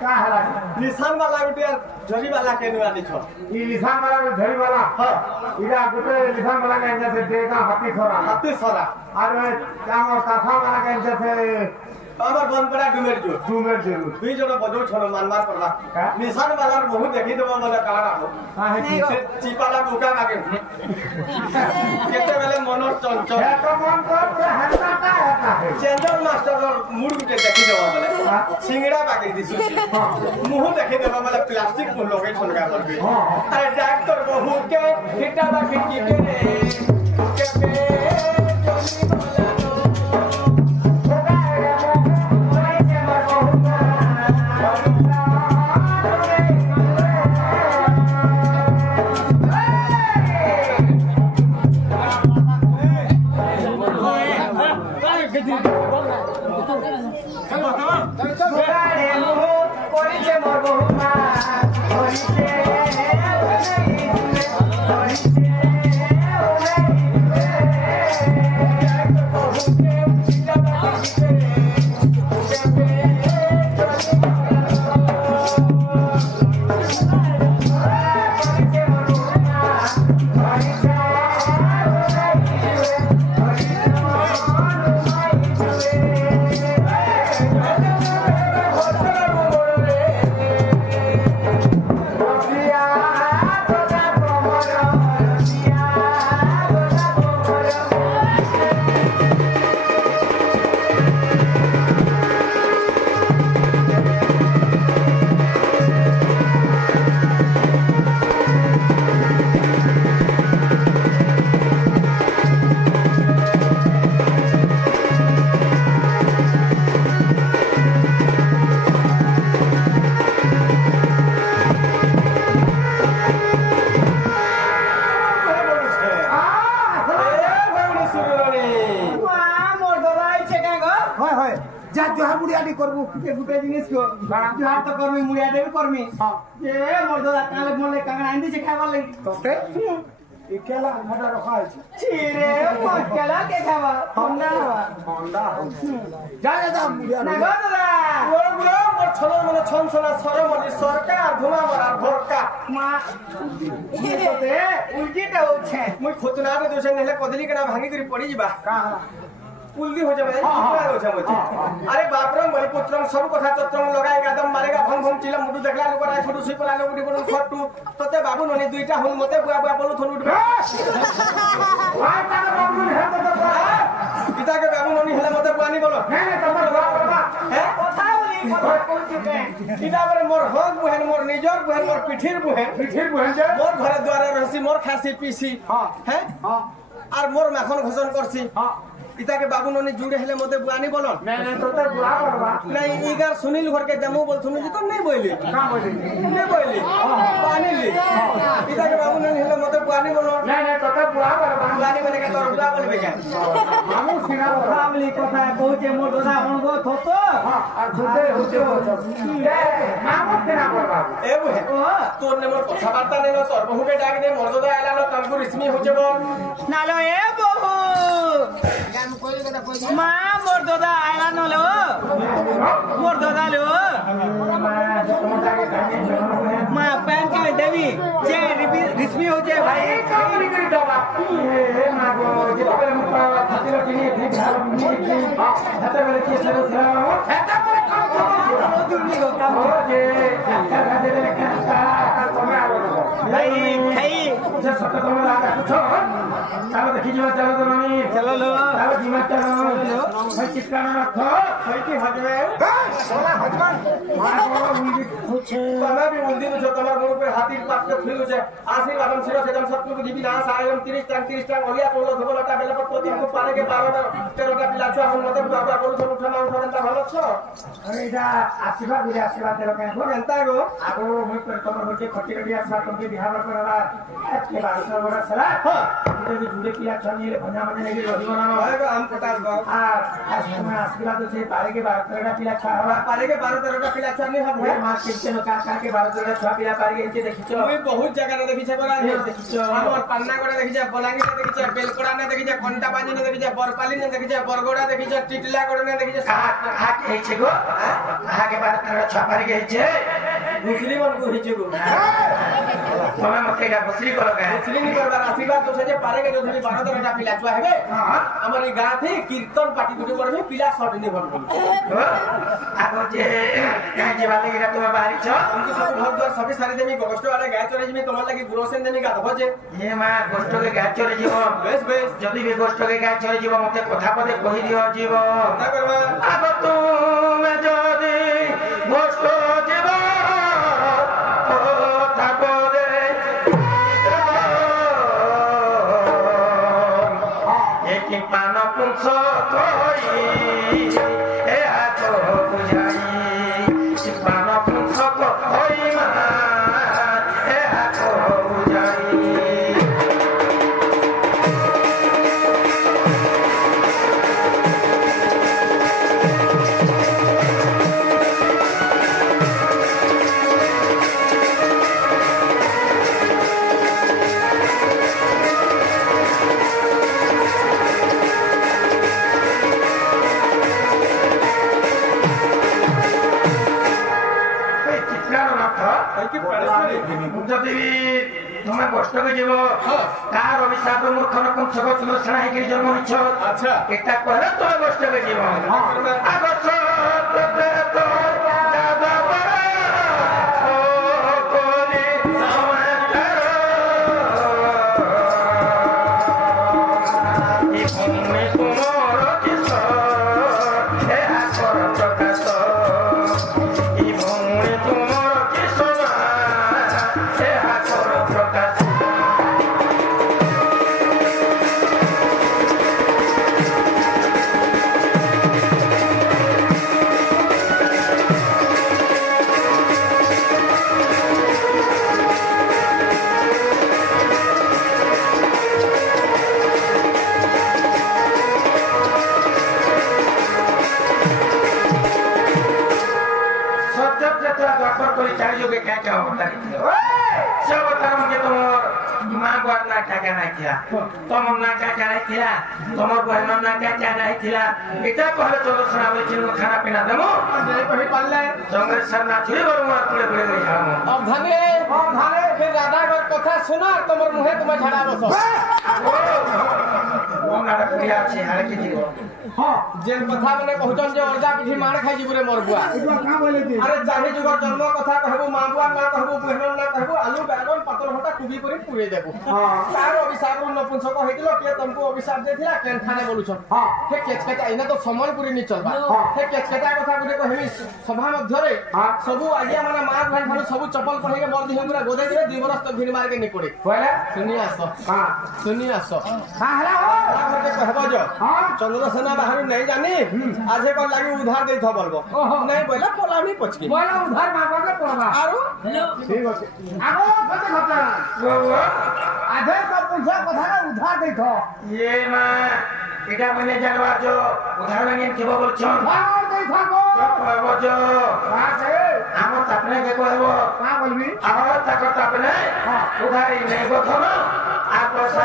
का हला निशान वाला गुटे झरी वाला के नु आनी छ ई निशान वाला झरी वाला हां इरा गुटे निशान वाला के अंदर से देगा हाथी सरा और काम काफा वाला के अंदर से আমার বনপড়া ডুমের জো দুই জন বজো ছন মানমার করবা নিশান वाला বহুত দেখি দেব মানে কারা হো চিপালা বুকা লাগে কেতে বেলে মনর চঞ্চল এত মন কর পুরা হাতটা এটা চেঞ্জল মাস্টার মুড গুটে দেখি দেব মানে সিংড়া বাকি দিছু মুহ দেখি দেব মানে প্লাস্টিক মুহ লগে ছনকা করবে আরে ডাক্তার বহুকে হিটা বাকি কি রে কেবে करबो के गुटे जिनिस को बिहार तो करमी मुड़िया दे करमी ए मोर दादा काले मोले कांगना इंदी से खावा ले तोते इकेला मडा रखा है छिरे मकेला के खावा ठंडा जा जा मुड़िया ना गो दादा वो मोर छलो मन छन छना सरे मनी सरकार धुमा मरा भरका मा तोते उल्टी टा होछे मुई खोतना रे दोसे नेले कदली केना भांगी करी पड़ी जिबा का उल्दी हो जाबे हो जाबे अरे बापरम बलि पुत्रम सब कथा तत्रम लगाए गादम मारेगा भंग भंग चिलम मुडू देखला लोक राय छोटू सुई पला लोक डिबन खटू तते बाबू ननी दुईटा हुन मते बुआ बुआ बोलू थन उठबे वाय ताके बाबू ने हेत तो पिता के बाबू ननी हला मते बुआनी बोलो नहीं तमर बाबा है कथा बोली कथा कोन चुके पिता करे मोर हक बुहन मोर निजर बुहन मोर पिठिर बुहन जे मोर घरे द्वारे रहसी मोर खासी पीसी हां है हां और मोर माखन घोषण करसी हां पिता के बाबू ननी जुड़े हेले मते बुआनी बोलन नहीं तोते बुआ करबा नहीं इगार सुनील घर के दमो बोल सुनी जी तो नहीं बोली का बोली नहीं बोली पानी ली पिता के बाबू ननी हेले मते बुआनी बोलन नहीं तोते बुआ करबा बुआनी बने के तोर बुआ बोलबे के मामू सिना फैमिली कथा कहूचे मोर दादा अनगो थतो और खुदे होचे मामू सिना करबा ए बुहे तोर ने मोर कथा वार्ता ने तोर बहु के डाक दे मोर दादा आला न तमको रिस्मी होचे बोल नालो ए बहु मां मोर दादा आला न लो मोर दादा लो मां पैन के देवी जे रिस्मी हो जे भाई कामरी करी दादा ए मां गो जे पहले मुका खातिर किनी ठीक हां हते बेले के सरो हते पर काम दुनी को काम जे का दे ले का तमे आलो भाई खाई जे सत तमे लागा कुछ चलो देखि जीवा चलो तो ननी चलो लो चलो जीवा चलो लो भाई चिटकाना रखो भाई की हजमे बोला हजमान मारो उंडी कुछ तमे भी उंडी जो तमार मुंह पे हाथी पास के फिर जे आशीर्वाद हम सिरो सेजम सत्तु को जीवी ना सायम 30 टांग ओलिया तोलो धबलटा बेले पर पति को पारे के 12 पिला छुआ हम मते बाबा बोलू तो उठना उठना भलो छ अरे इडा आशीर्वाद देलो के हो जनता गो आगो मुई पर तमर होके खटी कडी आशा तुमके बिहार करला के 12 बड़ा सला हां जुड़े पिया छनी रे भंजा मने लगी रही बनानो है हम पटाल गो आज में आशीर्वाद से पारे के 12 पिला छा पारे के 12 पिला छा नहीं हम मां के देखिछो का के 12 छुआ पिला पार गेचे देखिछो मुई बहुत जगह देखिछे बरा देखिछो हमर पन्ना गोड़ा देखिछे बलांगी ने देखिछे बेलकोड़ा ने देखिछे कंटा बाजी ने देखिछे बरपाली ने देखिछे बरगोड़ा देखिछे टिटला गोड़ा ने देखिछे कहा के हेछे गो कहा के 12 छुआ पार गेचे मुस्लिम मन को हेछे गो तमे मते का बसरी करो का मुस्लिम नि करबा आशीर्वाद तो जे पारे के जो धनी 12 पिला छुआ हेबे हमर ई गां थी कीर्तन पार्टी गुटे करबे पिला शॉट नि भर बोल आगो जे कहीं जे वाले गिरा तुम बाहरी छ हमको सब घर द्वार सभी सारी देमी गोष्ठ वाले गाय चोरे जिमी तमर लागि गुरोसेन देनी का भजे ये मां गोष्ठ के गाय चोरे जीव बेस बेस जदी भी गोष्ठ के गाय चोरे जीव मते कथा पदे कहि दियो जीव ना करबा अब तू मैं जदी गोष्ठ जीव कथा पदे एक पान पुंस कोई ए हाथ बुझाई पान पुंस कोई मा ए हाथ बुझाई যদি তুমি কষ্ট করে যাব কার অভিশাপ মূর্খ রকম সব শুনা হয়ে জন্ম নিচ্ছ আচ্ছা এটা কহলে তুমি কষ্ট করে যাব আগছ তোমার না কাকা রাখিলা তোমার বহন না কাকা রাখিলা এটা কহলে চলো শোনা বলছি খানা পিনা দেবো কহি পারলে জঙ্গল সারনা ছুরি বড় মার পড়ে পড়ে গই খাবো अब धाने फिर राधा घर कथा सुना तमर मुहे तुम झाड़ा बस ওনারা পুরিয়া আছে হারে কি দিব हां जे कथा माने कहउचन जे अर्जा पिठी मार खाइ जिबुरे मरबुआ এটা কা বলে দি अरे चाहे जुगर जन्म कथा कहबो मांगुआ ना कहबो बहन ना कहबो आलू बैगन पतर भटा कुबी करी पुरे देबो हां तार अभिशाप नपुंसक हेतिलो के तुमको अभिशाप देथिला केन थाने बोलुछन हां हे केचकेटा इना तो समय पुरी नि चलबा हे केचकेटा कथा गुटे कहबी सभा मध्यरे सबु आजिया माने मार भाई खालु सबु चप्पल पहिके मर दिहे पूरा गोदे दिए दिवरस तो भिड़ मार के नि पड़े होले सुनी आसो हां हां हला हो के कहबो जो हां चंद्रसेना बाहर नहीं जानी आज को लागी उधार दे था बोलबो नहीं बोला पोलामी पचकी बोला उधार मांगो के पड़बा आरो ठीक আছে আগো কত কথা আধে তো পয়সা কথা না উধার দেই থ ये মা এটা মানে জানবা जो উধার মাঙ্গেন কি বলছ উধার দেই থাকো কইবো जो আছে আমো তাপনে কে কইবো কা বলবি আমো তাকো তাপনে উধারই নেই গো থনো আর পয়সা